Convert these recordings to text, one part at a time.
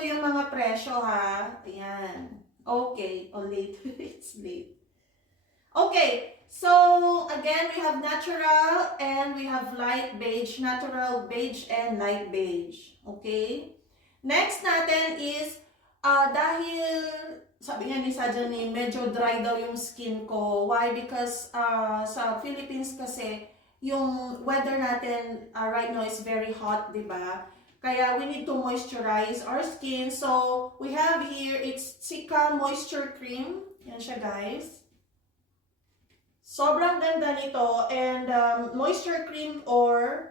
ko yung mga presyo ha. Ayan. Okay. Oh, late. It's late. Okay. So, again, we have natural and we have light beige. Natural beige and light beige. Okay? Next natin is, dahil, sabi nga ni Sajani, medyo dry daw yung skin ko. Why? Because sa Philippines kasi, yung weather natin right now is very hot, di ba? Kaya we need to moisturize our skin. So, we have here, it's Cica Moisture Cream. Yan siya, guys. Sobrang ganda nito. And moisture cream or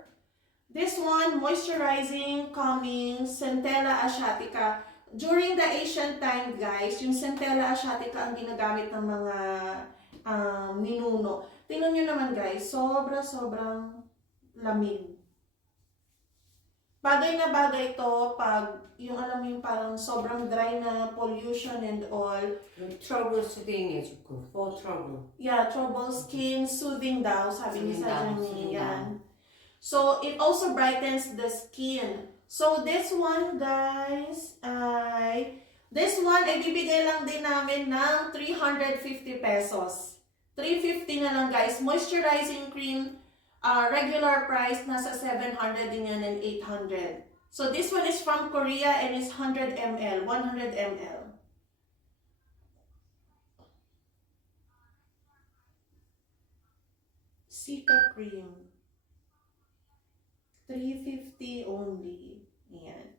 this one, moisturizing, calming, Centella asiatica. During the Asian time, guys, yung Centella asiatica ang ginagamit ng mga ninuno. Tingnan nyo naman, guys, sobrang lamig. Bagay na bagay to pag, yung alam mo yung parang sobrang dry na pollution and all. Trouble skin is good for trouble. Yeah, trouble skin, soothing daw, sabi ni Sajani. Soothing Yan. So, it also brightens the skin. So, this one, guys, ay bibigay lang din namin ng 350 pesos. 350 na lang, guys. Moisturizing cream, regular price, nasa 700 din yan and 800. So, this one is from Korea and it's 100 ml, 100 ml. Cica cream. 350 only. Ayan.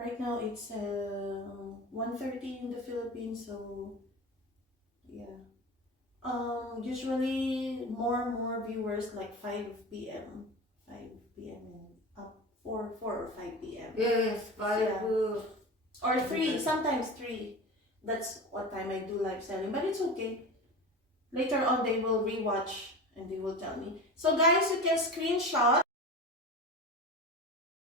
Right now, it's 1:30 in the Philippines, so yeah. Usually more viewers like 5 p.m. 5 p.m. and up 4 or 5 p.m. Yes, Yeah. 5. Or 3, sometimes 3. That's what time I do live selling, but it's okay. Later on, they will rewatch and they will tell me. So guys, you can screenshot